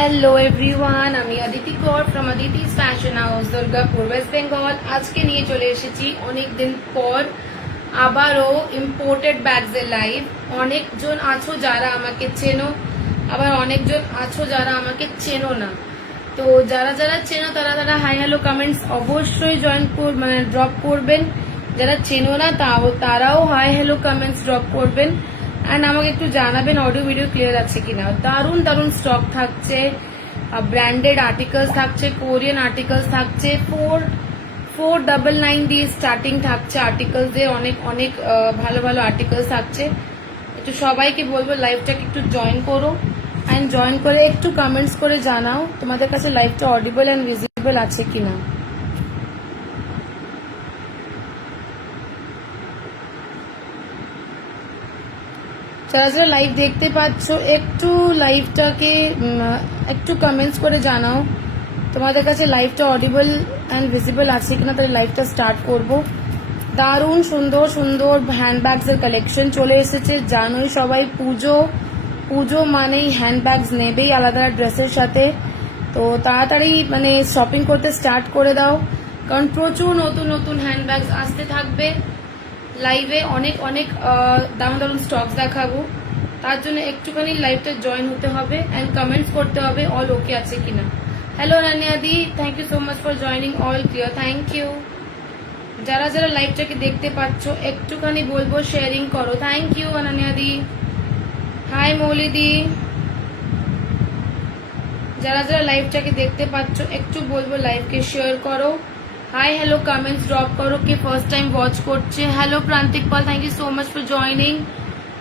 Hello everyone, আমি অদিতি কর from Aditi's fashion house Durgapur West Bengal. আজকে নিয়ে চলে এসেছি অনেকদিন পর আবারও ইম্পোর্টেড ব্যাগসের লাইভ। অনেকজন আছো যারা আমাকে চেনো, আবার অনেকজন আছো যারা আমাকে চেনো না। তো যারা যারা চেনো তারা তারা হাই হ্যালো কমেন্টস অবশ্যই ড্রপ করবেন। যারা চেনো না তারাও হাই হ্যালো কমেন্টস ড্রপ করবেন। অ্যান্ড আমাকে একটু জানাবেন অডিও ভিডিও ক্লিয়ার আছে কিনা। দারুণ দারুণ স্টক থাকছে, ব্র্যান্ডেড আর্টিকেলস থাকছে, কোরিয়ান আর্টিকেলস থাকছে, 499 দিয়ে স্টার্টিং থাকছে আর্টিকেলস এ। অনেক অনেক ভালো ভালো আর্টিকেলস থাকছে। একটু সবাইকে বলবো লাইভটাকে একটু জয়েন করো, অ্যান্ড জয়েন করে একটু কমেন্টস করে জানাও তোমাদের কাছে লাইভটা অডিবল অ্যান্ড ভিজিবল আছে কিনা। যারা যারা লাইভ দেখতে পাচ্ছ একটু লাইভটাকে একটু কমেন্টস করে জানাও তোমাদের কাছে লাইভটা অডিবল অ্যান্ড ভিজিবল আছে কিনা। তাহলে লাইভটা স্টার্ট করব। দারুণ সুন্দর সুন্দর হ্যান্ডব্যাগস এর কালেকশন চলে এসেছে। জানোই সবাই পুজো মানেই হ্যান্ডব্যাগস নেবেই আলাদা ড্রেসের সাথে। তো তাড়াতাড়ি শপিং করতে স্টার্ট করে দাও, কারণ প্রচুর নতুন নতুন হ্যান্ডব্যাগস আসতে থাকবে। লাইভে অনেক অনেক দারুণ দারুণ স্টকস দেখাবো। তার জন্য একটুখানি লাইভটা জয়েন হতে হবে অ্যান্ড কমেন্টস করতে হবে অল ওকে আছে কিনা। হ্যালো রানিয়াদি, thank you so much for joining. All clear, thank you. যারা যারা লাইভটাকে দেখতে পাচ্ছ একটুখানি বলবো শেয়ারিং করো। থ্যাংক ইউ অনন্যাদি। হাই মৌলিদি। যারা যারা লাইভটাকে দেখতে পাচ্ছ একটু বলবো লাইভকে শেয়ার করো। হাই হ্যালো কমেন্টস ড্রপ করো কে ফার্স্ট টাইম ওয়াচ করছে। Hello Prantik Pal, thank you so much for joining.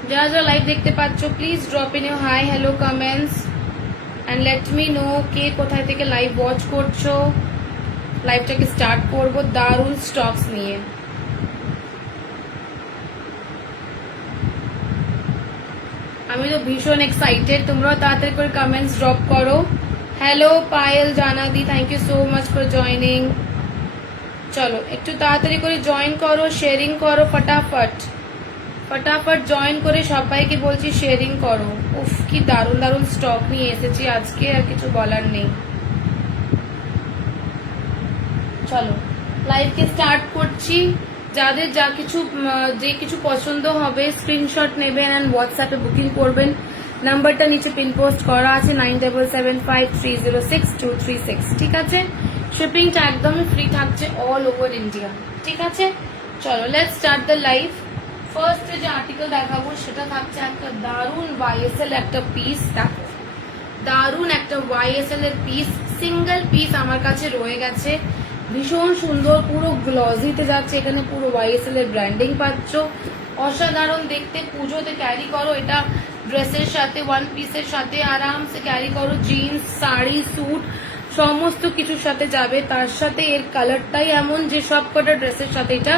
যারা যারা লাইভ দেখতে পাচ্ছ please drop in your hi hello comments and let me know কে কোথায় থেকে লাইভ ওয়াচ করছো। লাইভটাকে স্টার্ট করবো দারুণ স্টকস নিয়ে। আমি তো ভীষণ এক্সাইটেড, তোমরাও তাড়াতাড়ি করে কমেন্টস ড্রপ করো। হ্যালো পায়েল জানাদি, thank you so much for joining. চলো একটু তাড়াতাড়ি করে জয়েন করো, শেয়ারিং করো, ফটাফট জয়েন করে সবাইকে বলছি শেয়ারিং করো। উফ কি দারুণ দারুণ স্টক নিয়ে এসেছি আজকে, আর কিছু বলার নেই। চলো লাইভকে স্টার্ট করছি। যাদের যে কিছু পছন্দ হবে স্ক্রিনশট নেবেন অ্যান্ড হোয়াটসঅ্যাপে বুকিং করবেন। নাম্বারটা নিচে পিন পোস্ট করা আছে 9775306236। ঠিক আছে, শিপিংটা একদমই ফ্রি থাকছে অল ওভার ইন্ডিয়া। ঠিক আছে, চলো let's start the live. First যে আর্টিকেল দেখাবো সেটা থাকছে একটা দারুণ ওয়াইএসএল একটা পিস। দেখো দারুণ একটা ওয়াইএসএল এর পিস, সিঙ্গেল পিস আমার কাছে রয়ে গেছে। ভীষণ সুন্দর, পুরো গ্লজিতে যাচ্ছে। এখানে পুরো ওয়াইএসএল এর ব্র্যান্ডিং পাচ্ছ। অসাধারণ দেখতে, পুজোতে ক্যারি করো এটা ড্রেসের সাথে, ওয়ান পিসের সাথে আরামসে ক্যারি করো। জিন্স, শাড়ি, স্যুট সমস্ত কিছুর সাথে যাবে। তার সাথে এর কালারটাই এমন যে সব কটা ড্রেসের সাথে এটা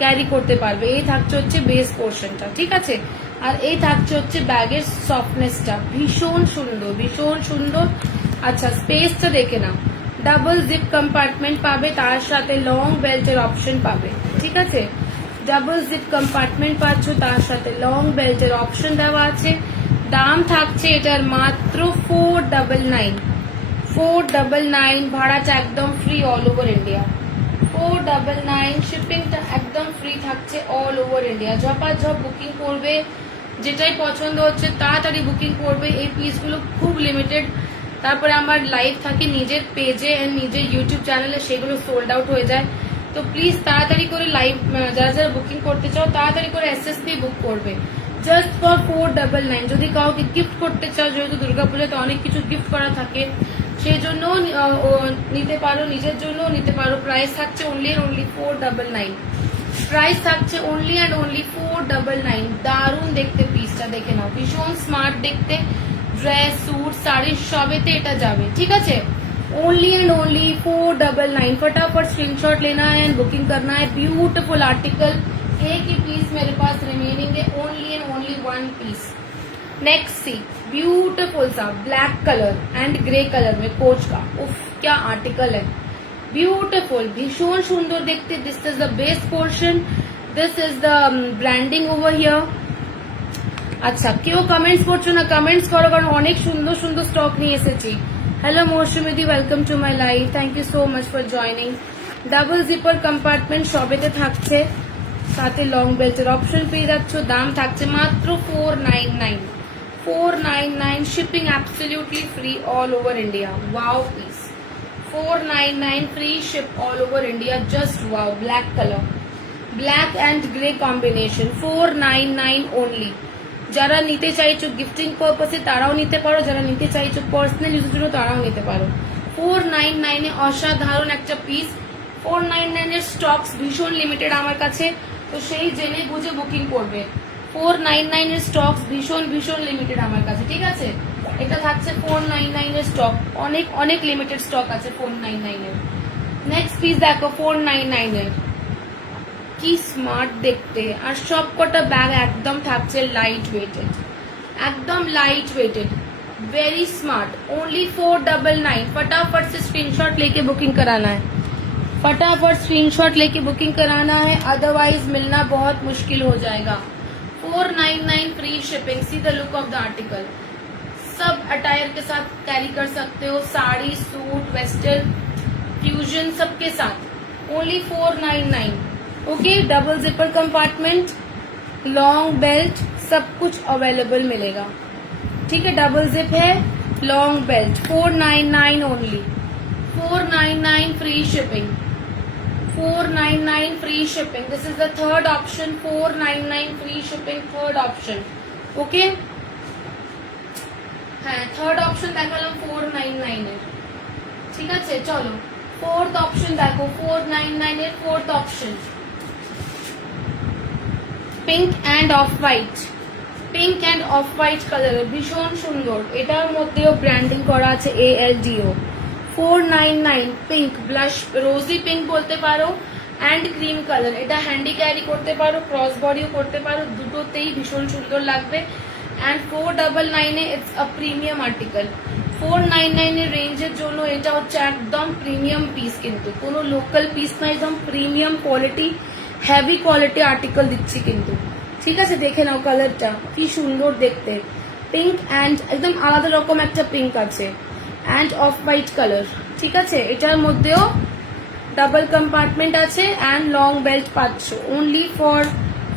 ক্যারি করতে পারবে। এই থাকছে হচ্ছে বেস পোর্শনটা, ঠিক আছে। আর এই থাকছে হচ্ছে ব্যাগের সফটনেসটা, ভীষণ সুন্দর ভীষণ সুন্দর। আচ্ছা স্পেসটা দেখে নাও, ডাবল জিপ কম্পার্টমেন্ট পাবে, তার সাথে লং বেল্টের অপশন পাবে। ঠিক আছে, ডাবল জিপ কম্পার্টমেন্ট পাচ্ছ, তার সাথে লং বেল্টের অপশন দেওয়া আছে। দাম থাকছে এটার মাত্র 499। ভাড়াটা একদম ফ্রি অল ওভার ইন্ডিয়া। 499, শিপিংটা একদম ফ্রি থাকছে অল ওভার ইন্ডিয়া। ঝপাঝপ বুকিং করবে, যেটাই পছন্দ হচ্ছে তাড়াতাড়ি বুকিং করবে। এই পিসগুলো খুব লিমিটেড। তারপরে আমার লাইভ থাকে নিজের পেজে এন্ড নিজের ইউটিউব চ্যানেলে, সেগুলো সোল্ড আউট হয়ে যায়। তো প্লিজ তাড়াতাড়ি করে লাইভ যারা যারা বুকিং করতে চাও তাড়াতাড়ি করে এসএসপি বুক করবে জাস্ট ফর 499। যদি কাউকে গিফট করতে চাও, যেহেতু দুর্গাপূজাতে অনেক কিছু গিফট করা থাকে, সেই জন্য নিতে পারো, নিজের জন্য নিতে পারো। প্রাইস থাকছে অনলি অ্যান্ড অনলি 499। প্রাইস থাকছে অনলি অ্যান্ড অনলি 499। দারুণ দেখতে পিসটা দেখে নাও, ভীষণ স্মার্ট দেখতে। ড্রেস, স্যুট, শাড়ি সবেতে এটা যাবে। ঠিক আছে, ओनली एंड ओनली 499। फटाफट स्क्रीनशॉट लेना है एंड बुकिंग करना है। ब्यूटीफुल आर्टिकल, एक ही पीस मेरे पास रिमेनिंग है, only and only one piece. Next सी ब्यूटीफुल सा black colour and grey colour में कोच का, उफ क्या आर्टिकल है, ब्यूटीफुल भीषण सुंदर देखते। This is the base portion, this is the branding over here. আচ্ছা কেউ কমেন্টস করছো না, কমেন্টস করো, কারণ অনেক সুন্দর সুন্দর স্টক নিয়ে এসেছি। Hello Moshumidi, welcome to my live. Thank you so much for joining. Double zipper compartment সবেতে থাকছে, সাথে লং বেল্টের অপশন পেয়ে যাচ্ছ। দাম থাকছে মাত্র 499, 499 shipping absolutely free all over India. Wow piece, 499 free ship all over India. Just wow, black color, black and grey combination, 499 only. যারা নিতে চাইছো গিফটিং পারপাসে তারাও নিতে পারো, যারা নিতে চাইছো পার্সোনাল ইউজের জন্য তারাও নিতে পারো। 499 এ অসাধারণ একটা পিস। 499 এর স্টকস ভীষণ লিমিটেড আমার কাছে, তো সেই জেনে বুঝে বুকিং করবে। 499 এর স্টকস ভীষণ ভীষণ লিমিটেড আমার কাছে, ঠিক আছে? এটা থাকছে 499 এর স্টক, অনেক অনেক লিমিটেড স্টক আছে 499 এর। নেক্সট পিস দেখো 499 এর, কি স্মার্ট দেখতে, আর সব কটা ব্যাগ একদম থাকছে লাইট ওয়েটেড, একদম light weighted, very smart, only 499। फटाफट से स्क्रीनशॉट लेके बुकिंग कराना है, फटाफट स्क्रीनशॉट लेके बुकिंग कराना है, अदरवाइज मिलना बहुत मुश्किल हो जाएगा। 499 free shipping. See the look of the article, सब अटायर के साथ कैरी कर सकते हो, साड़ी, सूट, वेस्टर्न, फ्यूजन सबके साथ, only 499। Okay, double zipper compartment, long belt, सब कुछ अवेलेबल मिलेगा, ठीक है? डबल जिप है, long belt, 499 only, 499 free shipping, 499 free shipping. This is the third option, 499 free shipping, third option. Okay, হ্যাঁ থার্ড অপশন দেখালাম 499 এর, ঠিক আছে? চলো ফোর্থ অপশন দেখো, 499 এর fourth option, pink and off white, pink and off white কালারের, ভীষণ সুন্দর। এটার মধ্যেও ব্র্যান্ডিং করা আছে ALDO। 499 পিঙ্ক, ব্লাশ রোজি পিঙ্ক বলতে পারো, অ্যান্ড ক্রিম কালার। এটা হ্যান্ডি ক্যারি করতে পারো, ক্রস বডিও করতে পারো, দুটোতেই ভীষণ সুন্দর লাগবে। And 499 A it's a premium article. 499 এর রেঞ্জের জন্য এটা হচ্ছে একদম প্রিমিয়াম পিস, কিন্তু কোনো লোকাল পিস না, একদম premium quality, heavy quality article দিচ্ছি কিন্তু, ঠিক আছে? দেখে নাও কালারটা কি সুন্দর দেখতে, পিঙ্ক অ্যান্ড একদম আলাদা রকম একটা পিঙ্ক আছে, অ্যান্ড অফ হোয়াইট কালার, ঠিক আছে? এটার মধ্যেও ডাবল কম্পার্টমেন্ট আছে অ্যান্ড লং বেল্ট পাচ্ছ, অনলি ফর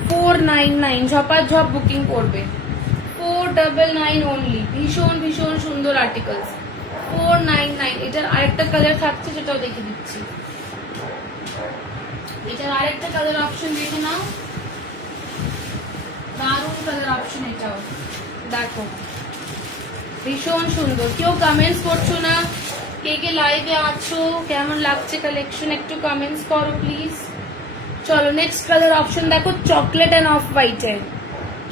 499। ঝপাঝপ বুকিং করবে, 499 অনলি, ভীষণ ভীষণ সুন্দর আর্টিকেলস, 499। এটার আরেকটা কালার থাকছে, সেটাও দেখে দিচ্ছি। এটার আরেকটা কালার অপশন দেখে নাও, দারুণ কালার অপশন এটাও, দেখো ভীষণ সুন্দর। কেউ কমেন্টস করছো না, কে কে লাইভে আছো, কেমন লাগছে কালেকশন একটু কমেন্টস করো প্লিজ। চলো নেক্সট কালার অপশন দেখো, চকলেট এন্ড অফ হোয়াইট এর,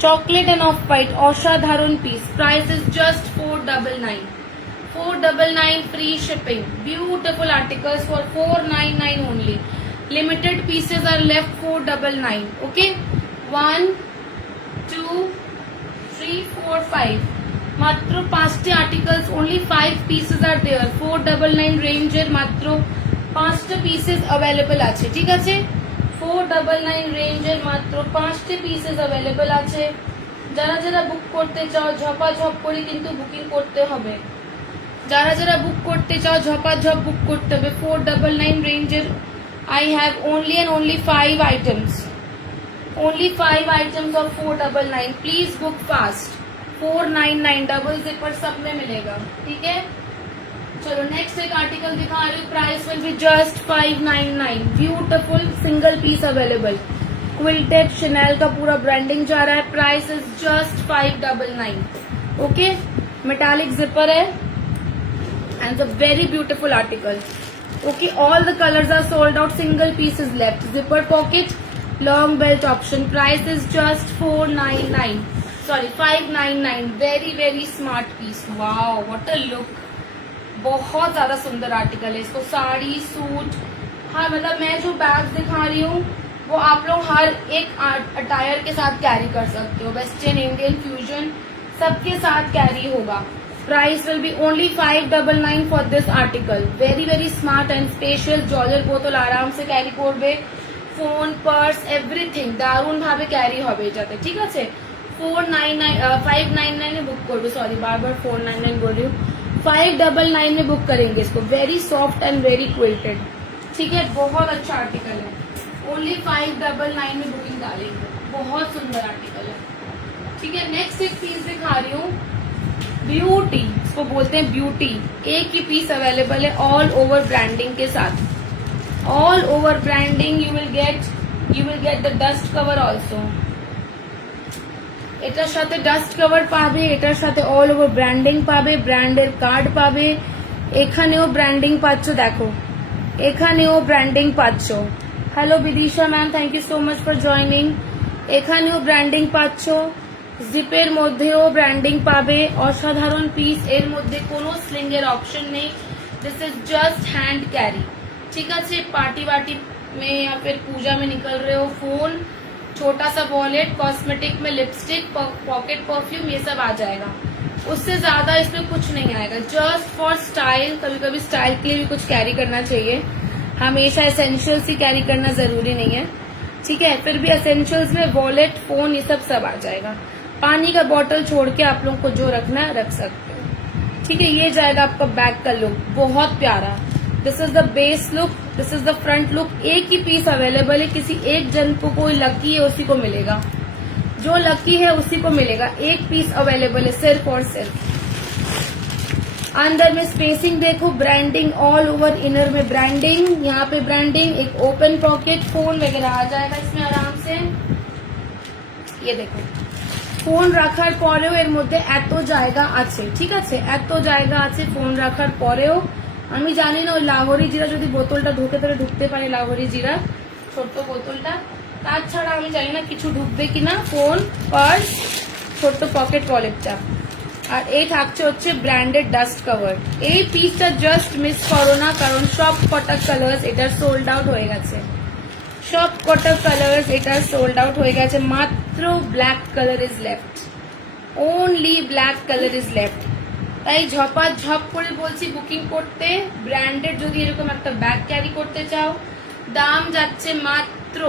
চকলেট এন্ড অফ হোয়াইট, অসাধারণ piece. Price is just 499, 499 free shipping. Beautiful articles for 499 only. Limited pieces are left, 499. Okay, 1 2 3 4 5, মাত্র 5টি articles, only 5 pieces are there. 499 রেঞ্জের মাত্র 5টা pieces available আছে, ঠিক আছে? 499 রেঞ্জের মাত্র 5টি পিসেস অ্যাভেলেবল আছে। যারা যারা বুক করতে চাও ঝপাঝপ করে কিন্তু বুকিং করতে হবে, যারা যারা বুক করতে চাও ঝপাঝপ বুক করতে হবে। 499 রেঞ্জের I have only and only 5 items, only 5 items of 499. Please book fast. 499 double zipper सब में मिलेगा, ठीक है? चलो नेक्स्ट एक आर्टिकल दिखा रही हूँ, price will be just 599। Beautiful single piece available, quilted Chanel का पूरा ब्रांडिंग जा रहा है, price is just 599। Okay, metallic zipper है and a very beautiful article. Okay, all the colors are sold out, single piece is left. Zipper pocket, long belt option. Price is just 499, sorry 599। very very smart piece, wow what a look, बहुत ज्यादा सुंदर article है। इसको sari, suit, हाँ मतलब मैं जो bag दिखा रही हूँ वो आप लोग हर एक अटायर के साथ कैरी कर सकते हो, वेस्टर्न, इंडियन, फ्यूजन सबके साथ कैरी होगा। Price will be only 599 for this article. Very very smart and spacious, জলের বোতল আরাম সে ক্যারি করবে, ফোন, পার্স, এভরিথিং দারুণ ভাবে ক্যারি হবে এটাতে, ঠিক আছে? 599 এ বুক করবে, সরি বারবার 499 বল রही हूँ। 599 में बुक करेंगे इसको। Very soft and very quilted, ठीक है, बहुत अच्छा आर्टिकल है। ओनली 599 में बुकिंग डालेंगे, बहुत सुंदर आर्टिकल है, ठीक है। नेक्स्ट एक पीस दिखा रही हूँ, ब्यूटी, इसको बोलते हैं ब्यूटी। एक ही पीस अवेलेबल है ऑल ओवर ब्रांडिंग के साथ। All over branding you will get the dust cover also. এটার সাথে ডাস্ট কভার পাবে, এটার সাথে অল ওভার ব্র্যান্ডিং পাবে, ব্র্যান্ডের কার্ড পাবে, এখানেও ব্র্যান্ডিং পাচ্ছ, দেখো এখানেও ব্র্যান্ডিং পাচ্ছ। Hello Bidisha ma'am, thank you so much for joining. এখানেও ব্র্যান্ডিং পাচ্ছ, জিপের মধ্যেও ব্র্যান্ডিং পাবে। অসাধারণ পিস, এর মধ্যে কোনো স্লিং এর অপশন নেই। This is just hand carry, ठीक है। पार्टी वार्टी में या फिर पूजा में निकल रहे हो, फोन, छोटा सा वॉलेट, कॉस्मेटिक में लिपस्टिक, पॉकेट परफ्यूम, ये सब आ जाएगा। उससे ज्यादा इसमें कुछ नहीं आएगा। जस्ट फॉर स्टाइल, कभी कभी स्टाइल के लिए भी कुछ कैरी करना चाहिए, हमेशा एसेंशियल्स ही कैरी करना जरूरी नहीं है, ठीक है। फिर भी एसेंशियल्स में वॉलेट, फोन, ये सब आ जाएगा। पानी का बॉटल छोड़ के आप लोग को जो रखना है रख सकते हो, ठीक है। ये जाएगा आपका बैक का लुक, बहुत प्यारा। This is the base look, this is the front look. एक ही पीस अवेलेबल है, किसी एक जन को कोई लकी है उसी को मिलेगा, जो लकी है उसी को मिलेगा। एक पीस अवेलेबल है सिर्फ और सिर्फ। अंदर में स्पेसिंग देखो, ब्रांडिंग ऑल ओवर, इनर में ब्रांडिंग, यहाँ पे ब्रांडिंग, एक ओपन पॉकेट, फोन वगैरह आ जाएगा इसमें आराम से। ये देखो, ফোন রাখার পরেও এর মধ্যে এত জায়গা আছে, ঠিক আছে, এত জায়গা আছে ফোন রাখার পরেও। আমি জানি না ওই লাহোরি জিরা যদি বোতলটা ঢুকে ধরে ঢুকতে পারে, লাহোরি জিরা ছোট্ট বোতলটা, তাছাড়া আমি জানি না কিছু ঢুকবে কিনা। ফোন, পার্স, ছোট্ট পকেট ওয়ালেটটা, আর এই থাকছে হচ্ছে ব্র্যান্ডেড ডাস্ট কভার। এই পিসটা জাস্ট মিস করো না, কারণ সব কটা কালার্স এটার সোল্ড আউট হয়ে গেছে, সব কটা কালার্স এটার সোল্ড আউট হয়ে গেছে। মাত্র black colour is left, only black colour is left. তাই ঝপাঝপ করে বলছি বুকিং করতে। ব্র্যান্ডেড যদি এরকম একটা ব্যাগ ক্যারি করতে চাও, দাম যাচ্ছে মাত্র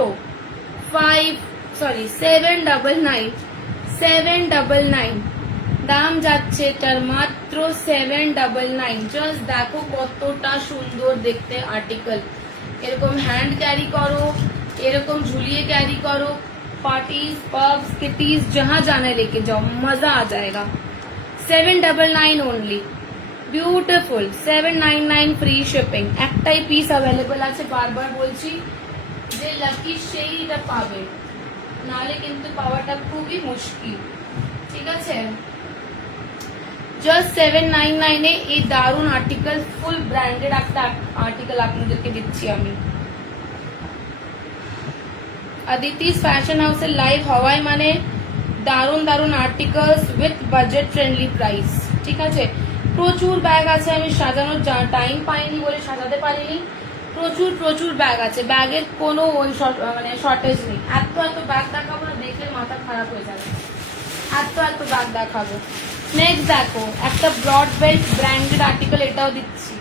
799 দাম যাচ্ছে এটার মাত্র 799। জাস্ট দেখো কতটা সুন্দর দেখতে আর্টিকেল। এরকম হ্যান্ড ক্যারি করো, এরকম ঝুলিয়ে ক্যারি করো, पार्टीज, पब्स, किटीज, जहां जाना है लेके जाओ, मजा आ जाएगा। 799 ओनली, ब्यूटिफुल। 799 free shipping. একটাই পিস अवेलेबल আছে, বারবার বলছি যে লাকি সেই এটা পাবে, নালে কিন্তু পাওয়াটা খুবই মুশকিল, ঠিক আছে। জাস্ট 799 এ এই দারুন আর্টিকেল, ফুল ব্র্যান্ডেড একটা আর্টিকেল আপনাদেরকে দিচ্ছি আমি। अदिति's फैशन हाउस लाइव हवाई माने दारुन दारुन articles with budget friendly price, ठीक আছে। প্রচুর ব্যাগ আছে, আমি সাজানোর টাইম পাইনি বলে সাজাতে পারিনি। প্রচুর প্রচুর ব্যাগ আছে, ব্যাগের কোনো ওই মানে শর্টেজ নেই। এত এত ব্যাগ দেখাবো না, দেখলে মাথা খারাপ হয়ে যাবে, এত এত ব্যাগ দেখাবো। নেক্সট দেখো একটা ব্রড বেল্ট ব্র্যান্ডেড আর্টিকেল, এটাও দিচ্ছি।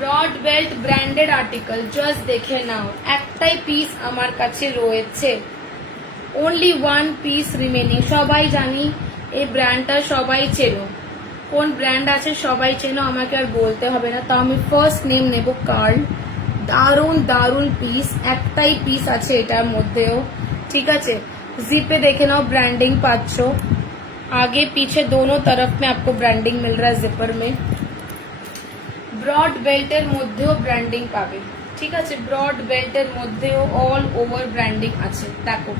Broad belt branded article, just দেখে নাও। একটাই পিস আমার কাছে রয়েছে, ওনলি ওয়ান পিস রিমেনিং। সবাই জানি এই ব্র্যান্ডটা, সবাই চেনো, কোন ব্র্যান্ড আছে সবাই চেনো, আমাকে আর বলতে হবে না। তো আমি ফার্স্ট নেম নেব কার্ল। দারুন দারুন পিস, একটাই পিস আছে এটার মধ্যেও, ঠিক আছে। জিপে দেখে नाओ ब्रांडिंग पाচ্ছ, आगे पीछे दोनों तरफ में आपको ब्रांडिंग मिल रहा है जिपर में। ব্রড বেল্টের মধ্যেও ব্র্যান্ডিং পাবে, ঠিক আছে। ব্রড বেল্টের মধ্যেও অল ওভার ব্র্যান্ডিং আছে। দেখো,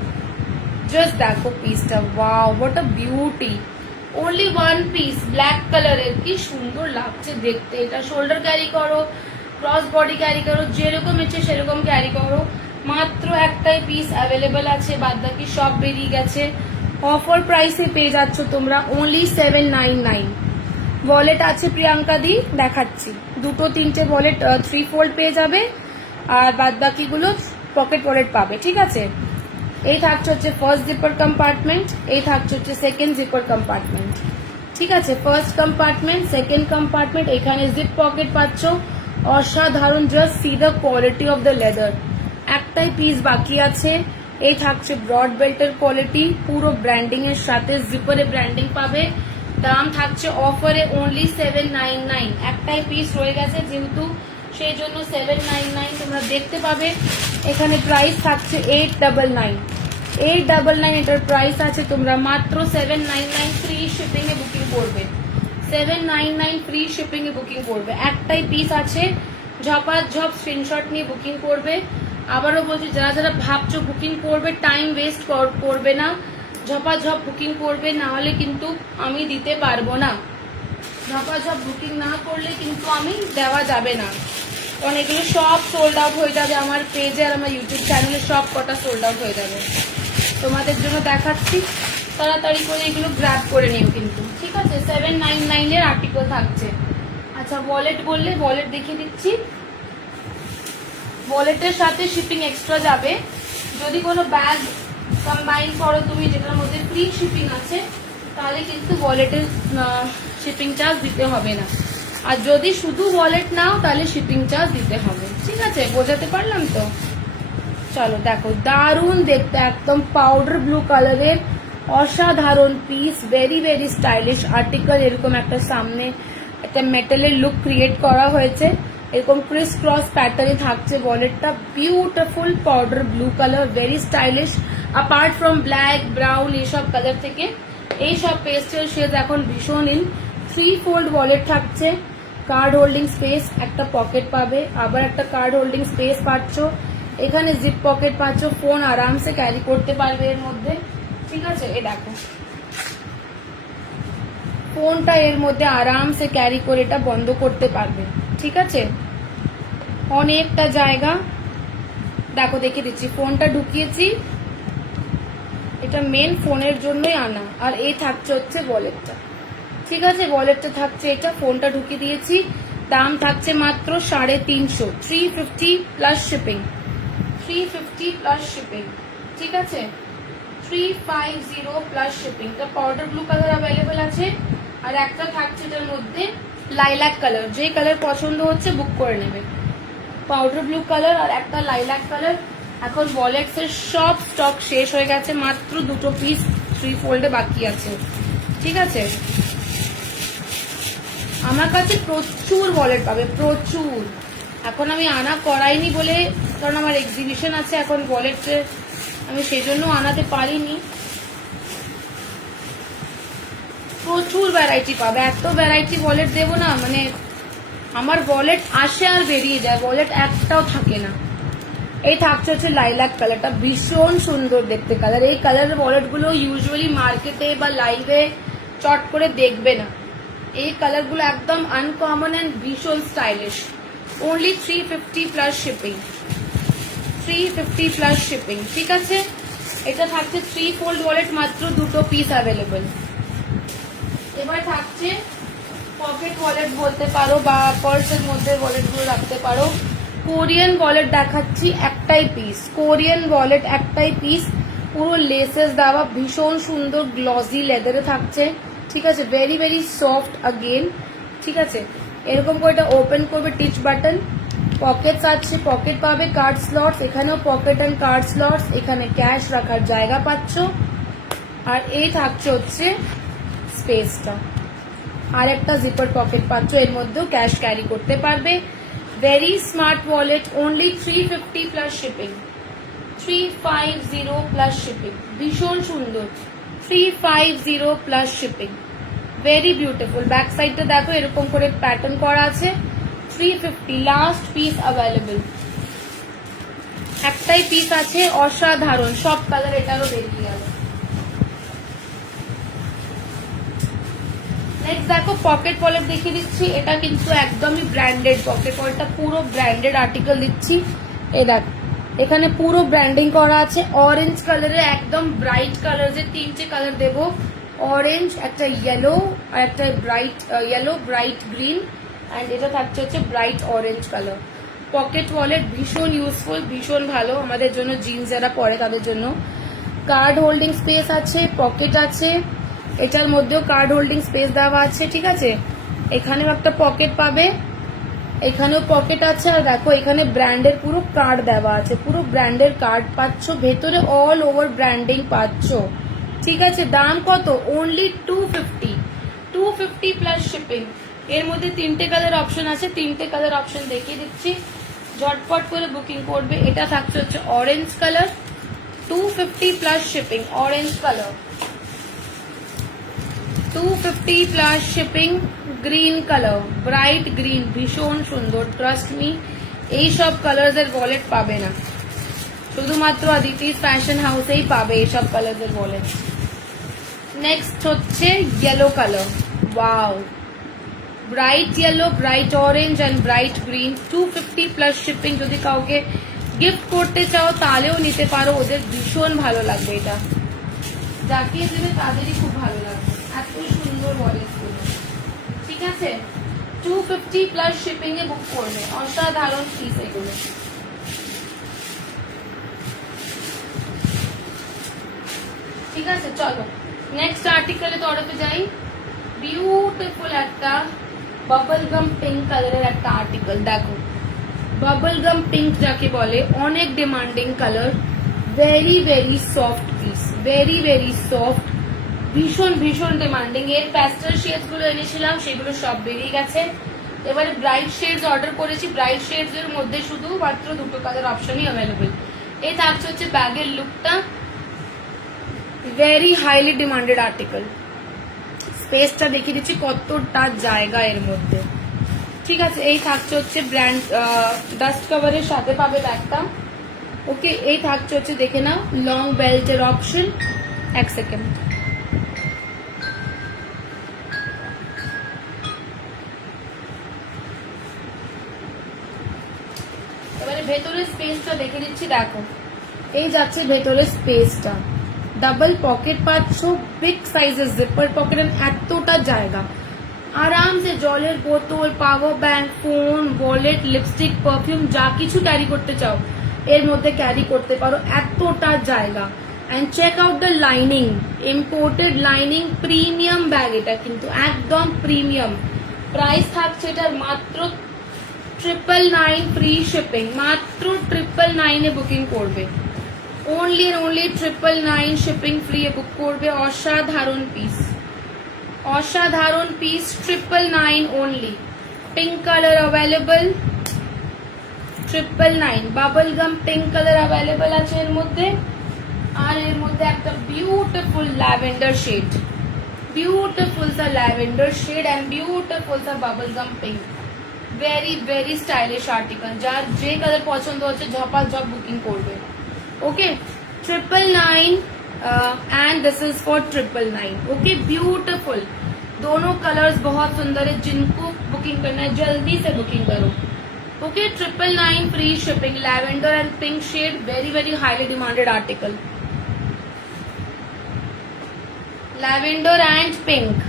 জাস্ট দেখো পিসটা, wow what a beauty. Only one piece, black কালারের, কি সুন্দর লাগছে দেখতে। এটা শোল্ডার ক্যারি করো, ক্রস বডি ক্যারি করো, যেরকম ইচ্ছে সেরকম ক্যারি করো। মাত্র একটাই পিস অ্যাভেলেবেল আছে, বাদ বাকি সব বেরিয়ে গেছে। অফার প্রাইসে পেয়ে যাচ্ছ তোমরা ওনলি 799। ওয়ালেট আছে প্রিয়াঙ্কা দি, দেখাচ্ছি। দুটো তিনটে ওয়ালেট 3 ফোল্ড পেয়ে যাবে, আর বাদ বাকিগুলো পকেট ওয়ালেট পাবে, ঠিক আছে। এই থাকছে হচ্ছে ফার্স্ট জিপার কম্পার্টমেন্ট, এই থাকছে হচ্ছে সেকেন্ড জিপার কম্পার্টমেন্ট, ঠিক আছে। ফার্স্ট কম্পার্টমেন্ট, সেকেন্ড কম্পার্টমেন্ট, এখানে জিপ পকেট পাচ্ছ। অসাধারণ, just see the quality of the leather. একটাই পিস বাকি আছে। এই থাকছে ব্রড বেল্টের কোয়ালিটি, পুরো ব্র্যান্ডিং এর সাথে জিপারে ব্র্যান্ডিং পাবে। দাম থাকছে অফারে অনলি 799, একটাই পিস রয়ে গেছে যেহেতু সেই জন্য 799 তোমরা দেখতে পাবে। এখানে প্রাইস থাকছে 899, 899 এটার প্রাইস আছে। তোমরা মাত্র 799 ফ্রি শিপিং এ বুকিং করবে, 799 ফ্রি শিপিং এ বুকিং করবে। একটাই পিস আছে, ঝপাঝপ স্ক্রিনশট নিয়ে বুকিং করবে। আবারও বলছি, যারা যারা ভাবছো বুকিং করবে, টাইম ওয়েস্ট করবে না, ঝপাঝপ বুকিং করবে, না হলে কিন্তু আমি দিতে পারবো না। ঝপাঝপ বুকিং না করলে কিন্তু আমি দেওয়া যাবে না, কারণ এগুলো সব সোল্ড আউট হয়ে যাবে। আমার পেজে আর আমার ইউটিউব চ্যানেলে সব কটা সোল্ড আউট হয়ে যাবে। তোমাদের জন্য দেখাচ্ছি, তাড়াতাড়ি করে এগুলো গ্র্যাব করে নিও কিন্তু, ঠিক আছে। 799 এর আর্টিকেল থাকছে। আচ্ছা, ওয়ালেট বললে ওয়ালেট দেখিয়ে দিচ্ছি। ওয়ালেটের সাথে শিপিং এক্সট্রা যাবে। যদি কোনো ব্যাগ কম্বাইন করো তুমি যেটার মধ্যে ফ্রি শিপিং আছে, তাহলে কিন্তু ওয়ালেটের শিপিং চার্জ দিতে হবে না। আর যদি শুধু ওয়ালেট নাও তাহলে শিপিং চার্জ দিতে হবে, ঠিক আছে। বোঝাতে পারলাম তো? চলো দেখো, দারুণ দেখতে, একদম পাউডার ব্লু কালারের অসাধারণ piece, very very stylish article. এরকম একটা সামনে একটা মেটালের লুক ক্রিয়েট করা হয়েছে, এরকম ক্রিস ক্রস প্যাটার্নে থাকছে ওয়ালেটটা। Beautiful powder blue colour, very stylish. Apart from black, brown এইসব কালার থেকে এইসব পেস্টেল শেড এখন ভীষণ ইন। 3 ফোল্ড ওয়ালেট থাকছে, কার্ড হোল্ডিং স্পেস, একটা পকেট পাবে, আবার একটা কার্ড হোল্ডিং স্পেস পাচ্ছ, এখানে জিপ পকেট পাচ্ছ, ফোন আরামসে ক্যারি করতে পারবে এর মধ্যে, ঠিক আছে। এ দেখো, ফোনটা এর মধ্যে আরামসে ক্যারি করে এটা বন্ধ করতে পারবে, ঠিক আছে। অনেকটা জায়গা, দেখো দেখে দিচ্ছি, ফোনটা ঢুকিয়েছি, এটা মেন ফোনের জন্যই আনা। আর এই থাকছে হচ্ছে ওয়ালেটটা, ঠিক আছে। ওয়ালেটটা থাকছে এটা, ফোনটা ঢুকিয়ে দিয়েছি। দাম থাকছে মাত্র 350, 350 প্লাস শিপিং, 350 প্লাস শিপিং, ঠিক আছে। 350 প্লাস শিপিং। এটা পাউডার ব্লু কালার অ্যাভেলেবেল আছে, আর একটা থাকছে এটার মধ্যে লাইল্যাক কালার। যে কালার পছন্দ হচ্ছে বুক করে নেবে। পাউডার ব্লু কালার আর একটা লাইল্যাক কালার। এখন ওয়ালেটস এর সব স্টক শেষ হয়ে গেছে, মাত্র 2 পিস 3 ফোল্ডে বাকি আছে, ঠিক আছে। আমার কাছে প্রচুর ওয়ালেট পাবে, প্রচুর। এখন আমি আনা করাইনি বলে, কারণ আমার এক্সিবিশন আছে এখন ওয়ালেটে, আমি সেই জন্য আনাতে পারিনি। প্রচুর ভ্যারাইটি পাবে, এত ভ্যারাইটি ওয়ালেট দেবো না, মানে আমার ওয়ালেট আসে আর বেরিয়ে যায়, ওয়ালেট একটাও থাকে না। এই থাকছে হচ্ছে লাইল্যাক কালারটা, ভীষণ সুন্দর দেখতে কালার। এই কালারের ওয়ালেটগুলো ইউজুয়ালি মার্কেটে বা লাইভে চট করে দেখবে না। এই কালারগুলো একদম আনকমন অ্যান্ড ভীষণ stylish. Only 350 plus shipping, 350 plus shipping, ঠিক আছে। এটা থাকছে 3 ফোল্ড ওয়ালেট, মাত্র 2 পিস অ্যাভেলেবল। এবার থাকছে পকেট ওয়ালেট বলতে পারো, বা পার্সের মধ্যে ওয়ালেটগুলো রাখতে পারো। কোরিয়ান ওয়ালেট দেখাচ্ছি, একটাই পিস, কোরিয়ান ওয়ালেট একটাই পিস, পুরো লেসেস দেওয়া, ভীষণ সুন্দর গ্লসি লেদারে থাকছে, ঠিক আছে। ভেরি ভেরি সফট আগেন, ঠিক আছে। এরকম করে এটা ওপেন করবে, টিচ বাটন, পকেটস আছে, পকেট পাবে, কার্ড স্লটস, এখানেও পকেট অ্যান্ড কার্ড স্লটস, এখানে ক্যাশ রাখার জায়গা পাচ্ছ। আর এই থাকছে হচ্ছে স্পেসটা, আর একটা জিপার পকেট পাচ্ছ, এর মধ্যেও ক্যাশ ক্যারি করতে পারবে। Very smart wallet, only 350 plus shipping, 350 plus shipping, ভীষণ সুন্দর, 350 plus shipping, very beautiful. Back সাইডটা দেখো, এরকম করে প্যাটার্ন করা আছে। 350, লাস্ট পিস অ্যাভেলেবল, একটাই পিস আছে, অসাধারণ সব কালার, এটারও বেরিয়ে গেল। নেক্সট দেখো, পকেট ওয়ালেট দেখিয়ে দিচ্ছি। এটা কিন্তু একদমই ব্র্যান্ডেড পকেট ওয়ালেটটা, পুরো ব্র্যান্ডেড আর্টিকেল দিচ্ছি। এই দেখো, এখানে পুরো ব্র্যান্ডিং করা আছে, অরেঞ্জ কালারের, একদম ব্রাইট কালার, যে 3টে কালার দেবো, অরেঞ্জ, একটা ইয়েলো, আর একটা bright yellow, bright green, and এটা থাকছে হচ্ছে bright orange colour. Pocket wallet ভীষণ ইউজফুল, ভীষণ ভালো আমাদের জন্য, জিন্স যারা পরে তাদের জন্য। কার্ড হোল্ডিং স্পেস আছে, পকেট আছে, এটার মধ্যেও কার্ড হোল্ডিং স্পেস দেওয়া আছে, ঠিক আছে। এখানেও একটা পকেট পাবে, এখানেও পকেট আছে, আর দেখো এখানে ব্র্যান্ডের পুরো কার্ড দেওয়া আছে, পুরো ব্র্যান্ডের কার্ড পাচ্ছ, ভেতরে অল ওভার ব্র্যান্ডিং পাচ্ছ, ঠিক আছে। দাম কত? Only 250, 250 plus shipping. এর মধ্যে 3টে কালার অপশন আছে, 3টে কালার অপশন দেখিয়ে দিচ্ছি, ঝটপট করে বুকিং করবে। এটা থাকছে হচ্ছে orange colour, 250 plus shipping, orange colour 250 plus shipping. Green colour, bright green, ভীষণ সুন্দর, ট্রাস্ট মি। এইসব কালার্স এর ওয়ালেট পাবে না, শুধুমাত্র অদিতি ফ্যাশন হাউসেই পাবে এইসব কালার্স এর ওয়ালেট। নেক্সট হচ্ছে yellow colour, wow, bright yellow, bright orange and bright green, 250 plus shipping. যদি কাউকে গিফট করতে চাও তাহলেও নিতে পারো, ওদের ভীষণ ভালো লাগবে, এটা যাকে দেবে তাদেরই খুব ভালো লাগবে, এত সুন্দর ওয়ালেট গুলো। ঠিক আছে, 250 প্লাস শিপিং এ বুক করবে, অসাধারণ পিস এগুলো। ঠিক আছে, চলো নেক্সট আর্টিকেলে তরফে যাই। বিউটিফুল একটা বাবল গাম পিঙ্ক কালারের একটা আর্টিকেল, দেখো বাবল গাম পিঙ্ক যাকে বলে, অনেক demanding colour, very very soft piece, very very soft, ভীষণ ভীষণ ডিমান্ডিং। এর প্যাস্টেল শেডস গুলো এনেছিলাম, সেগুলো সব বেরিয়ে গেছে। এবারে ব্রাইট শেডস অর্ডার করেছি, ব্রাইট শেডস এর মধ্যে শুধুমাত্র 2টো কালার অপশনই অ্যাভেলেবেল। এই থাকছে হচ্ছে ব্যাগের লুকটা, ভেরি হাইলি ডিমান্ডেড আর্টিকেল। স্পেসটা দেখিয়ে দিচ্ছি কতটা জায়গা এর মধ্যে। ঠিক আছে, এই থাকছে হচ্ছে ব্র্যান্ড ডাস্ট কভারের সাথে পাবে ব্যাগটা। ওকে, এই থাকছে হচ্ছে দেখে নাও লং বেল্টের অপশন। এক সেকেন্ড, এবারে ভেতরের স্পেসটা দেখে দিচ্ছি, দেখো এই যাচ্ছে ভেতরের স্পেসটা, ডাবল পকেট পাচ্ছ, বিগ সাইজের জিপার পকেট, এতটা জায়গা, আরামসে জলের বোতল, power bank, phone, wallet, lipstick, perfume যা কিছু ক্যারি করতে চাও এর মধ্যে ক্যারি করতে পারো, এতটা জায়গা। And check out the lining, imported lining, premium bag, এটা কিন্তু একদম প্রিমিয়াম। প্রাইস থাকছে এটার মাত্র 999 ফ্রি শিপিং, মাত্র 999 বুকিং করবে, only and only 999 shipping free এ বুক করবে। অসাধারণ পিস, অসাধারণ piece, 999 only। Pink colour available, 999 bubble gum pink colour available আছে এর মধ্যে। আর এর মধ্যে একটা বিউটিফুল ল্যাভেন্ডার শেড, বিউটিফুল সা ল্যাভেন্ডার শেড অ্যান্ড বিউটিফুল সা bubble gum pink, very very stylish article. যার যে কালার পছন্দ হচ্ছে ঝপাঝপ বুকিং করবে। Okay 999 and this is for 999। Okay, beautiful, दोनों कलर्स बहुत सुंदर है, जिनको बुकिंग करना है जल्दी से बुकिंग करो। Okay, 999 free shipping, lavender and pink shade, very very highly demanded article, lavender and pink,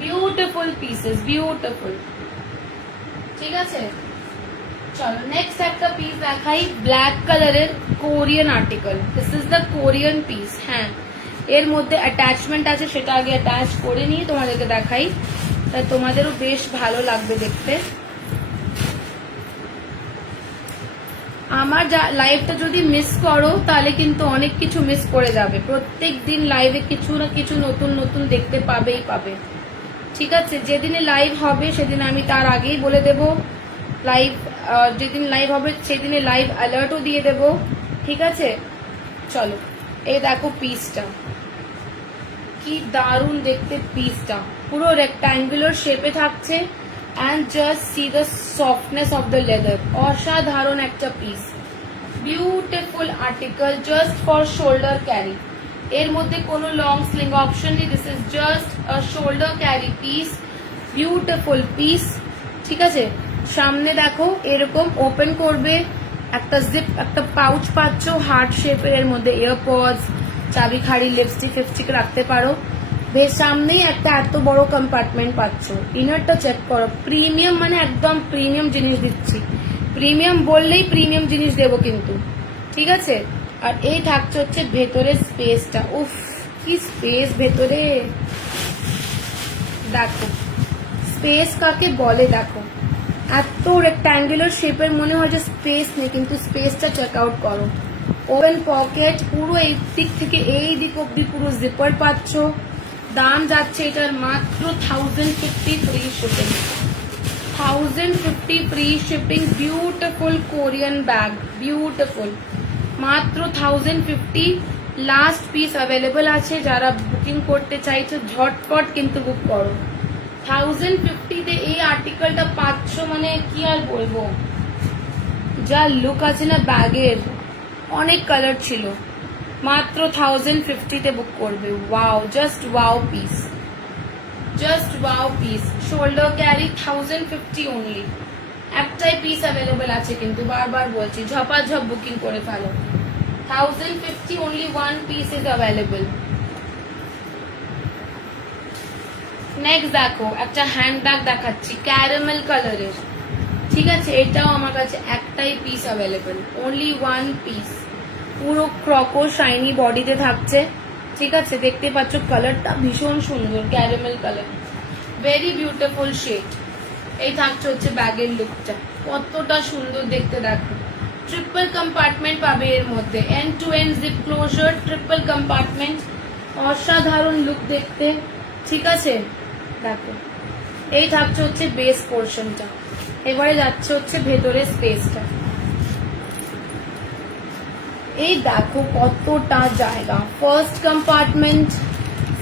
beautiful pieces, beautiful. ठीक है, চলো নেক্সট একটা পিস দেখাই, ব্ল্যাক কালারের Korean article. This is the Korean piece. হ্যাঁ, এর মধ্যে অ্যাটাচমেন্ট আছে, সেটা আগে অ্যাটাচ করে নিয়ে তোমাদেরকে দেখাই, তাই তোমাদেরও বেশ ভালো লাগবে দেখতে। আমার লাইভটা যদি মিস করো তাহলে কিন্তু অনেক কিছু মিস করে যাবে। প্রত্যেক দিন লাইভে কিছু না কিছু নতুন নতুন দেখতে পাবেই পাবে। ঠিক আছে, যেদিনে লাইভ হবে সেদিন আমি তার আগেই বলে দেব, লাইভ যেদিন লাইভ হবে সেদিনে লাইভ অ্যালার্টও দিয়ে দেব। ঠিক আছে, চলো এই দেখো পিসটা, কি দারুণ দেখতে পিসটা, পুরো রেক্ট্যাঙ্গুলার শেপে থাকছে। And just see the softness of the leather, অসাধারণ একটা piece, beautiful article, just for shoulder carry. এর মধ্যে কোনো লং স্লিং অপশন নেই, this is just a shoulder carry piece, beautiful piece. ঠিক আছে, সামনে দেখো এরকম ওপেন করবে, একটা জিপ, একটা পাউচ পাচ্ছ হার্ট শেপের, এর মধ্যে এয়ারপডস, চাবি খাড়ি, লিপস্টিক ফিপস্টিক রাখতে পারো। বেশ সামনেই একটা এত বড় কম্পার্টমেন্ট পাচ্ছ। ইনারটা চেক করো, প্রিমিয়াম, মানে একদম প্রিমিয়াম জিনিস দিচ্ছি, প্রিমিয়াম বললেই প্রিমিয়াম জিনিস দেবো কিন্তু। ঠিক আছে, আর এই থাকছে হচ্ছে ভেতরের স্পেসটা, উফ কি স্পেস ভেতরে, দেখো স্পেস কাকে বলে, দেখো এত রেক্ট্যাঙ্গুলার শেপের মনে হয় যে স্পেস নেই, কিন্তু স্পেসটা চেক আউট করো। ওপেন পকেট, পুরো এই দিক থেকে এই দিক অব্দি পুরো জিপার পাচ্ছ, দাম যাচ্ছে এটার মাত্র 1050 free shipping. 1050 free shipping. Beautiful Korean bag, beautiful, মাত্র 1050। লাস্ট পিস অ্যাভেলেবল আছে, যারা বুকিং করতে চাইছো ঝটপট কিন্তু বুক করো। 1050 তে এই আর্টিকেলটা পাচ্ছ মানে কি আর বলবো, যা লুক আছে না ব্যাগের, অনেক কালার ছিল, মাত্র 1050 তে বুক করবে। Wow, just wow piece, just wow piece. Shoulder carry 1050 only. একটাই পিস অ্যাভেলেবল আছে কিন্তু, বারবার বলছি ঝপাঝপ বুকিং করে ফেলো। 1050 only one piece is available. Next দেখো একটা হ্যান্ডব্যাগ দেখাচ্ছি ক্যারামেল কালারের, ঠিক আছে, এটাও আমার কাছে একটাই piece available, only one piece. পুরো ক্রকো শাইনি বডিতে থাকছে, ঠিক আছে, দেখতে পাচ্ছ কালারটা ভীষণ সুন্দর, caramel colour, very beautiful shade. এই থাকছে হচ্ছে ব্যাগের লুকটা, কতটা সুন্দর দেখতে দেখো। ট্রিপল কম্পার্টমেন্ট পাবে এর মধ্যে, end to end zip closure, triple compartment, অসাধারণ লুক দেখতে, ঠিক আছে। দেখো এই থাকছে হচ্ছে বেস পোর্শনটা, এবারে যাচ্ছে হচ্ছে ভেতরে স্পেসটা। এই দেখো কতটা জায়গা, first compartment,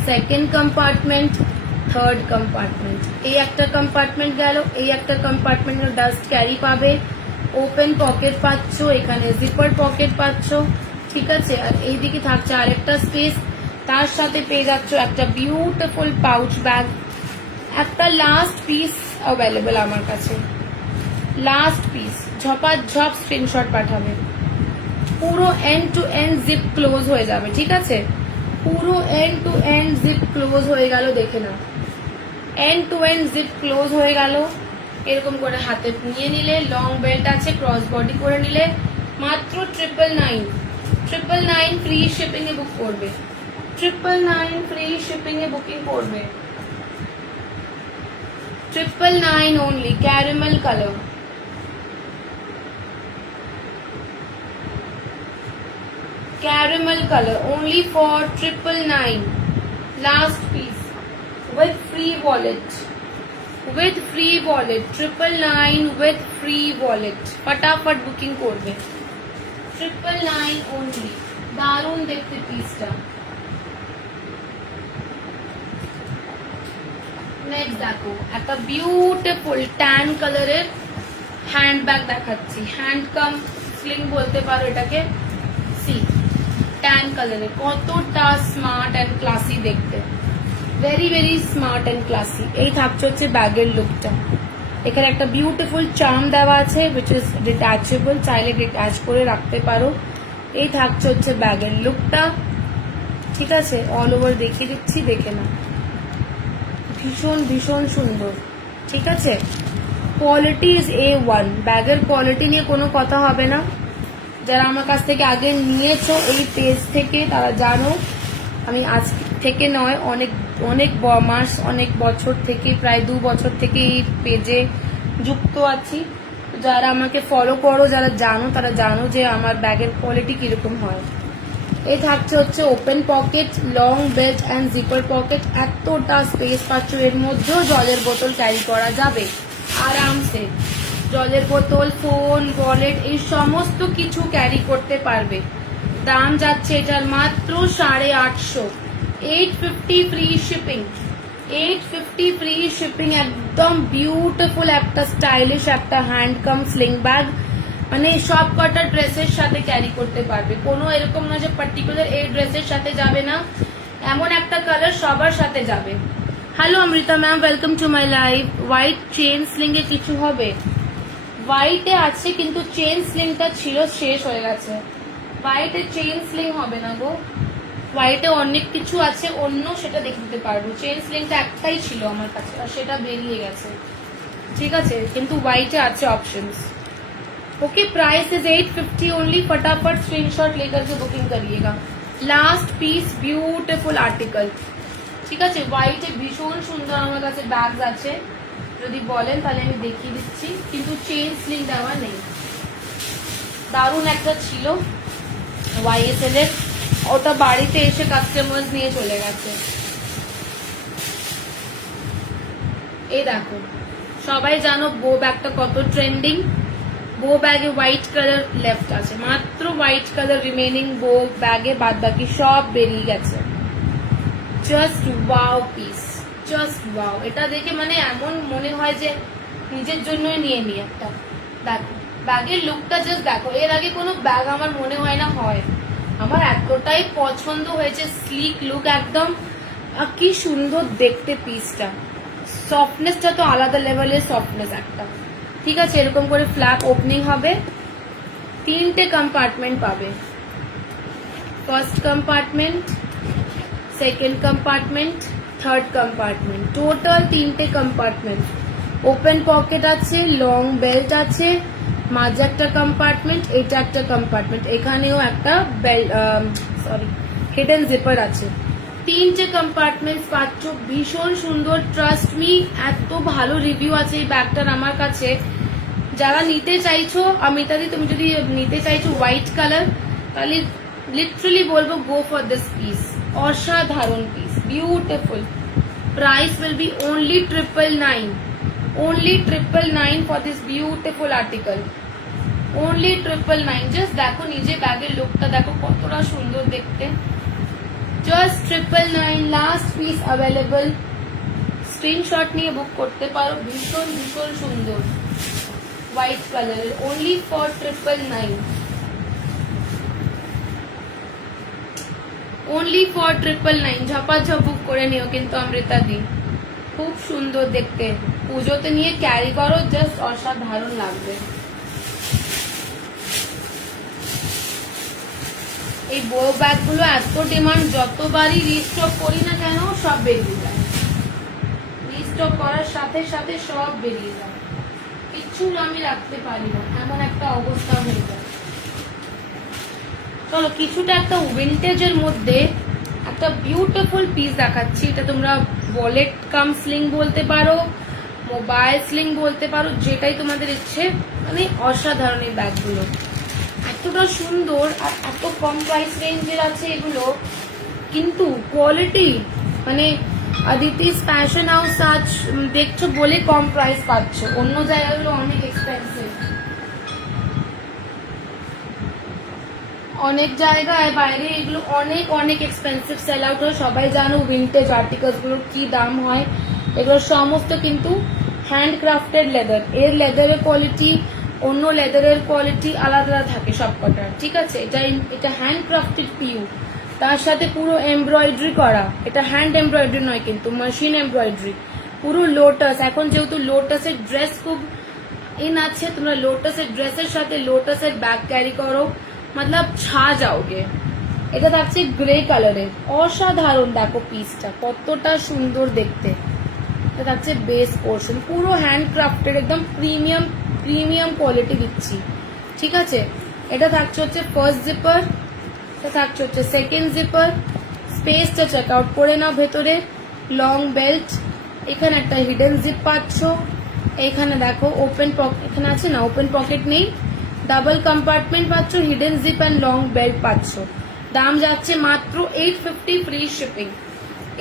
second compartment, third compartment, এই একটা কম্পার্টমেন্ট গেল, এই একটা কম্পার্টমেন্টের ডাস্ট ক্যারি পাবে, ওপেন পকেট পাচ্ছ, এখানে জিপার পকেট পাচ্ছ, ঠিক আছে। আর এইদিকে থাকছে আরেকটা স্পেস, তার সাথে পেয়ে যাচ্ছ একটা বিউটিফুল পাউচ ব্যাগ। একটা লাস্ট পিস অ্যাভেলেবল আমার কাছে, লাস্ট পিস, ঝপাঝপ স্ক্রিনশট পাঠাবে। পুরো end to end zip close হয়ে যাবে, ঠিক আছে, পুরো end to end zip close হয়ে গেল, দেখে না, end to end zip close হয়ে গেল। এরকম করে হাতে নিয়ে নিলে, লং বেল্ট আছে, ক্রস বডি করে নিলে, মাত্র 999 ফ্রি শিপিং এ বুক করবে, 999 ফ্রি শিপিং এ বুকিং করবে, 999 only, caramel color, caramel color, only for 999, last piece with free wallet, with free wallet, 999 with free wallet, फटाफट बुकिंग করবে, 999 only। দারুণ দেখতে পিসটা। নেক্সট দেখো একটা বিউটিফুল ট্যান কালারের হ্যান্ডব্যাগ দেখাচ্ছি, হ্যান্ড কাম স্লিং বলতে পারো এটাকে। সি ট্যান কালারের, কতটা স্মার্ট অ্যান্ড ক্লাসি দেখতে, very very smart and classy. এই থাকছে হচ্ছে ব্যাগের লুকটা, এখানে একটা বিউটিফুল চার্ম দেওয়া আছে which is detachable, চাইলে ডিট্যাচ করে রাখতে পারো। এই থাকছে হচ্ছে ব্যাগের লুকটা, ঠিক আছে, অল ওভার দেখিয়ে দিচ্ছি, দেখে না, ভীষণ ভীষণ সুন্দর, ঠিক আছে। কোয়ালিটি ইজ A1, ব্যাগের কোয়ালিটি নিয়ে কোনো কথা হবে না। যারা আমার কাছ থেকে আগে নিয়েছো এই পেজ থেকে তারা জানো, আমি আজ থেকে নয়, অনেক অনেক মাস, অনেক বছর থেকে, প্রায় 2 বছর থেকে এই পেজে যুক্ত আছি। যারা আমাকে ফলো করো, যারা জানো, তারা জানো যে আমার ব্যাগের কোয়ালিটি কিরকম হয়। এই থাকছে হচ্ছে open pocket, long belt and zipper pocket, এতটা স্পেস পাচ্ছ, এর মধ্যেও জলের বোতল ক্যারি করা যাবে আরামসে, জলের বোতল, ফোন, ওয়ালেট, এই সমস্ত কিছু ক্যারি করতে পারবে। দাম যাচ্ছে এটার মাত্র 850, 850 ফ্রি শিপিং, 850 ফ্রি শিপিং। একদম বিউটিফুল একটা স্টাইলিশ একটা হ্যান্ডকাম স্লিং ব্যাগ, মানে সব কটা ড্রেসের সাথে ক্যারি করতে পারবে, কোনো এরকম না যে পার্টিকুলার এই ড্রেসের সাথে যাবে না, এমন একটা কালার সবার সাথে যাবে। Hello Amrita ma'am, welcome to my live. White chain sling এ কিছু হবে? হোয়াইটে আছে কিন্তু চেন স্লিংটা ছিল, শেষ হয়ে গেছে। হোয়াইটে চেন স্লিং হবে না গো, হোয়াইটে অনেক কিছু আছে অন্য, সেটা দেখে দিতে পারবো। চেন স্লিংটা একটাই ছিল আমার কাছে আর সেটা বেরিয়ে গেছে, ঠিক আছে, কিন্তু হোয়াইটে আছে options. Okay, price is 850 only, फटाफट स्क्रीनशॉट लेकर के बुकिंग करिएगा। लास्ट पीस, ब्यूटिफुल आर्टिकल, ঠিক আছে, হোয়াইটে ভীষণ সুন্দর আমার কাছে ব্যাগস আছে, যদি বলেন তাহলে আমি দেখিয়ে দিচ্ছি, কিন্তু চেন স্লিং দেওয়া নেই। দারুণ একটা ছিল ওয়াইএসএল এর, ওটা বাড়িতে এসে কাস্টমার্স নিয়ে চলে গেছে। এই দেখো, সবাই জানো বো ব্যাগটা কত ট্রেন্ডিং। বো ব্যাগে হোয়াইট কালার লেফট আছে, মাত্র হোয়াইট কালার রিমেনিং বো ব্যাগে, বাদ বাকি সব বেরিয়ে গেছে। Just wow piece, just wow. এটা দেখে মানে এমন মনে হয় যে নিজের জন্যই নিয়ে নি একটা। দেখো ব্যাগের লুকটা জাস্ট দেখো, এর আগে কোনো ব্যাগ আমার মনে হয় না হয়। আমার এতটাই পছন্দ হয়েছে, স্লিক লুক একদম, কি সুন্দর দেখতে পিসটা। সফটনেসটা তো আলাদা লেভেলের সফটনেস একটা। ঠিক আছে, এরকম করে ফ্ল্যাপ ওপেনিং হবে, 3টে কম্পার্টমেন্ট পাবে। First compartment, second compartment, third compartment, total 3টে কম্পার্টমেন্ট। ওপেন পকেট আছে, লং বেল্ট আছে, মাঝে একটা কম্পার্টমেন্ট, এটা একটা কম্পার্টমেন্ট, এখানেও একটা বেল্ট, সরি হিডেন জিপার আছে। 3টে কম্পার্টমেন্ট পাচ্ছ, ভীষণ সুন্দর। ট্রাস্ট মি, এত ভালো রিভিউ আছে এই ব্যাগটার আমার কাছে। যারা নিতে চাইছো, অমিতাদি তুমি যদি নিতে চাইছো হোয়াইট কালার, তাহলে লিটারালি বলবো গো ফর দিস পিস। অসাধারণ piece, beautiful. Price will be only 999, only 999 for this beautiful article, only 999। Just দেখো নিজে ব্যাগের লুকটা দেখো কতটা সুন্দর দেখতে। Just 999, last piece available. Screenshot নিয়ে বুক করতে পারো, ভীষণ ভীষণ সুন্দর হোয়াইট কালারের, only for 999, only for 999। ঝপাঝপ বুক করে নিও কিন্তু অমৃতা দি, খুব সুন্দর দেখতে। পুজোতে নিয়ে ক্যারি করো, জাস্ট অসাধারণ লাগবে। এই বো ব্যাগ গুলো এত ডিমান্ড, যতবারই রিস্টক করি না কেন সব বেরিয়ে যায়। রিস্টক করার সাথে সাথে সব বেরিয়ে যায়, কিচ্ছু আমি রাখতে পারি না, এমন একটা অবস্থা হয়ে যায়। চলো কিছুটা একটা উইন্টেজের মধ্যে একটা বিউটিফুল পিস দেখাচ্ছি। এটা তোমরা ওয়ালেট কাম স্লিং বলতে পারো, মোবাইল স্লিং বলতে পারো, যেটাই তোমাদের ইচ্ছে। মানে অসাধারণ এই ব্যাগগুলো, এতটা সুন্দর আর এত কম প্রাইস রেঞ্জের আছে এগুলো, কিন্তু কোয়ালিটি মানে আদিতিস ফ্যাশন হাউস আজ দেখছো বলে কম প্রাইস পাচ্ছ, অন্য জায়গাগুলো অনেক এক্সপেন্সিভ। অনেক জায়গায় বাইরে এগুলো অনেক অনেক এক্সপেন্সিভ সেল আউট হয়। সবাই জানো উইন্টেজ আর্টিকেলস গুলোর কি দাম হয়। এগুলো সমস্ত কিন্তু হ্যান্ডক্রাফটেড লেদার, এর লেদারের কোয়ালিটি অন্য লেদারের কোয়ালিটি আলাদা আলাদা থাকে সবকটার। ঠিক আছে, এটা হ্যান্ডক্রাফটেড পিউ, তার সাথে পুরো এমব্রয়ডারি করা। এটা হ্যান্ড এমব্রয়ডারি নয় কিন্তু মেশিন এমব্রয়ডারি। পুরো লোটাস, এখন যেহেতু লোটাসের ড্রেস খুব ইন আছে, তোমরা লোটাসের ড্রেসের সাথে লোটাসের ব্যাগ ক্যারি করো, মতলব ছা যাওগে। এটা থাকছে গ্রে কালারের, অসাধারণ। দেখো পিসটা কতটা সুন্দর দেখতে। এটা থাকছে বেস পোর্শন, পুরো হ্যান্ডক্রাফটেড, একদম প্রিমিয়াম প্রিমিয়াম কোয়ালিটি দিচ্ছি। ঠিক আছে, এটা থাকছে হচ্ছে ফার্স্ট জিপার, এটা থাকছে হচ্ছে সেকেন্ড জিপার। স্পেসটা চেক আউট করে নাও ভেতরে। লং বেল্ট, এখানে একটা হিডেন জিপ পাচ্ছ। এইখানে দেখো ওপেন পকেট, এখানে আছে না ওপেন পকেট নেই, ডাবল কম্পার্টমেন্ট পাচ্ছ, hidden zip and long belt পাচ্ছ। দাম যাচ্ছে মাত্র 850 ফ্রি শিপিং,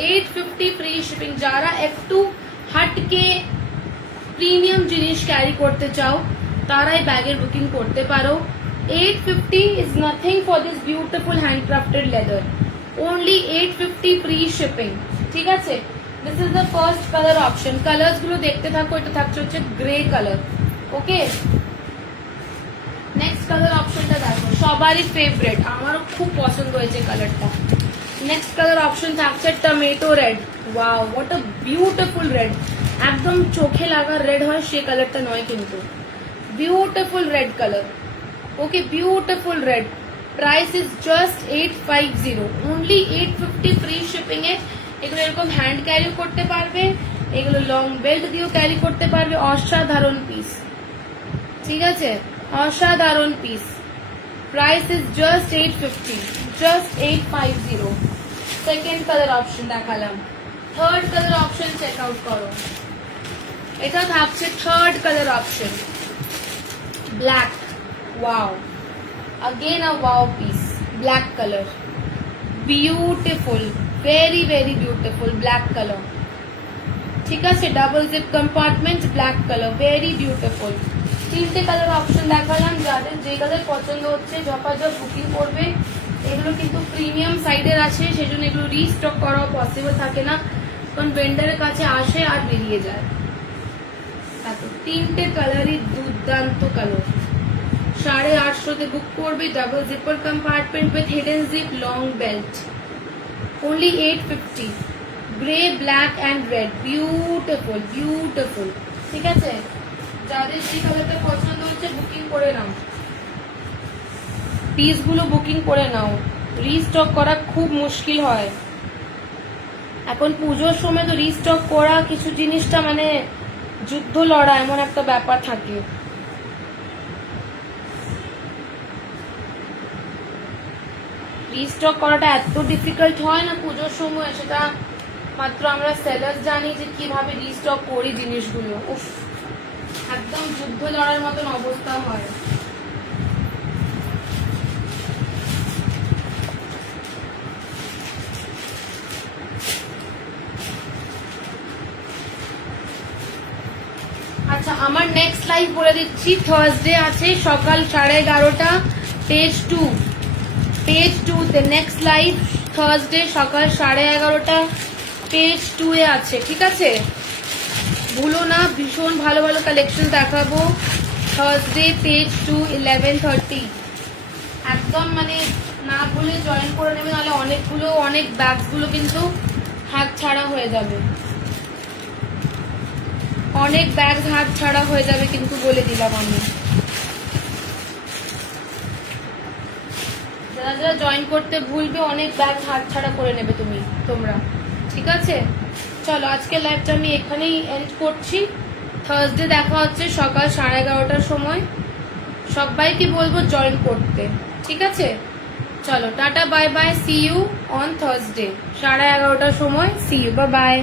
850 ফ্রি শিপিং। যারা একটু হাটকে প্রিমিয়াম জিনিস ক্যারি করতে চাও তারাই ব্যাগের বুকিং করতে পারো। 850 is nothing for this beautiful handcrafted leather, only 850 free shipping. ঠিক আছে, this is the first colour option. Colours গুলো দেখতে থাকো। এটা থাকছে হচ্ছে গ্রে কালার। ওকে, নেক্সট কালার অপশনটা দেখো, সবারই ফেভারিট, আমারও খুব পছন্দ হয়েছে কালারটা। নেক্সট কালার অপশন থাকছে tomato red. Wow, what a beautiful red, একদম চোখে লাগা রেড হয় সে কালারটা নয় কিন্তু, beautiful red colour. Okay, beautiful red. Price is just 850, only 850 free shipping এ। এগুলো এরকম হ্যান্ড ক্যারি করতে পারবে, এগুলো লং বেল্ট দিয়েও ক্যারি করতে পারবে। অসাধারণ পিস, ঠিক আছে, অসাধারণ piece. Price is just 850, just 850। Second colour option দেখালাম, third colour option check out করো। এটা থাকছে third colour option, black. Wow, again a wow piece, black color, beautiful, very very beautiful black color। ঠিক আছে, double zip compartment, black colour, very beautiful. তিনটে colour option দেখালাম, যাদের যে কালার পছন্দ হচ্ছে ঝপাঝপ বুকিং করবে। এগুলো কিন্তু প্রিমিয়াম সাইডের আছে, সেজন্য এগুলো রিস্টক করাও পসিবল থাকে না, কারণ ভেন্ডারের কাছে আসে আর বেরিয়ে যায়। তিনটে কালারই দুর্দান্ত কালার। 850 বুক করবে, double zipper compartment with hidden zip, long belt, only 850, grey, black and red, beautiful beautiful. ঠিক আছে, যাদের যে কালারটা পছন্দ হচ্ছে বুকিং করে নাও, পিসগুলো বুকিং করে নাও, রিস্টক করা খুব মুশকিল হয় এখন পুজোর সময়। তো রিস্টক করা কিছু জিনিসটা মানে যুদ্ধ লড়া এমন একটা ব্যাপার থাকে। রিস্টক করাটা এত ডিফিকাল্ট হয় না পুজোর সময়, সেটা মাত্র আমরা সেলার্স জানি যে কিভাবে রিস্টক করি জিনিসগুলো। উফ, একদম যুদ্ধ লড়ার মতন অবস্থা হয়। আচ্ছা, আমার নেক্সট লাইভ বলে দিচ্ছি, থার্সডে আছে সকাল 11:30, পেজ 2, পেজ 2 তে নেক্সট লাইভ থার্সডে সকাল 11:30 পেজ 2 এ আছে। ঠিক আছে, ভুলো না, ভীষণ ভালো ভালো কালেকশন দেখাবো থার্সডে পেজ 2, 11:30। একদম মানে না ভুলে জয়েন করে নেবে, নাহলে অনেক ব্যাগসগুলো কিন্তু হাত ছাড়া হয়ে যাবে, অনেক ব্যাগ হাত ছাড়া হয়ে যাবে কিন্তু, বলে দিলাম আমি। যারা যারা জয়েন করতে ভুলবে অনেক ব্যাগ হাত ছাড়া করে নেবে তোমরা। ঠিক আছে, চলো আজকে লাইভটা আমি এখানেই এন্ড করছি। থার্সডে দেখা হচ্ছে সকাল 11:30টার সময়। সবাইকে বলবো জয়েন করতে। ঠিক আছে, চলো টাটা, bye bye, see you on Thursday 11:30টার সময়, সি ইউ, বাই বাই।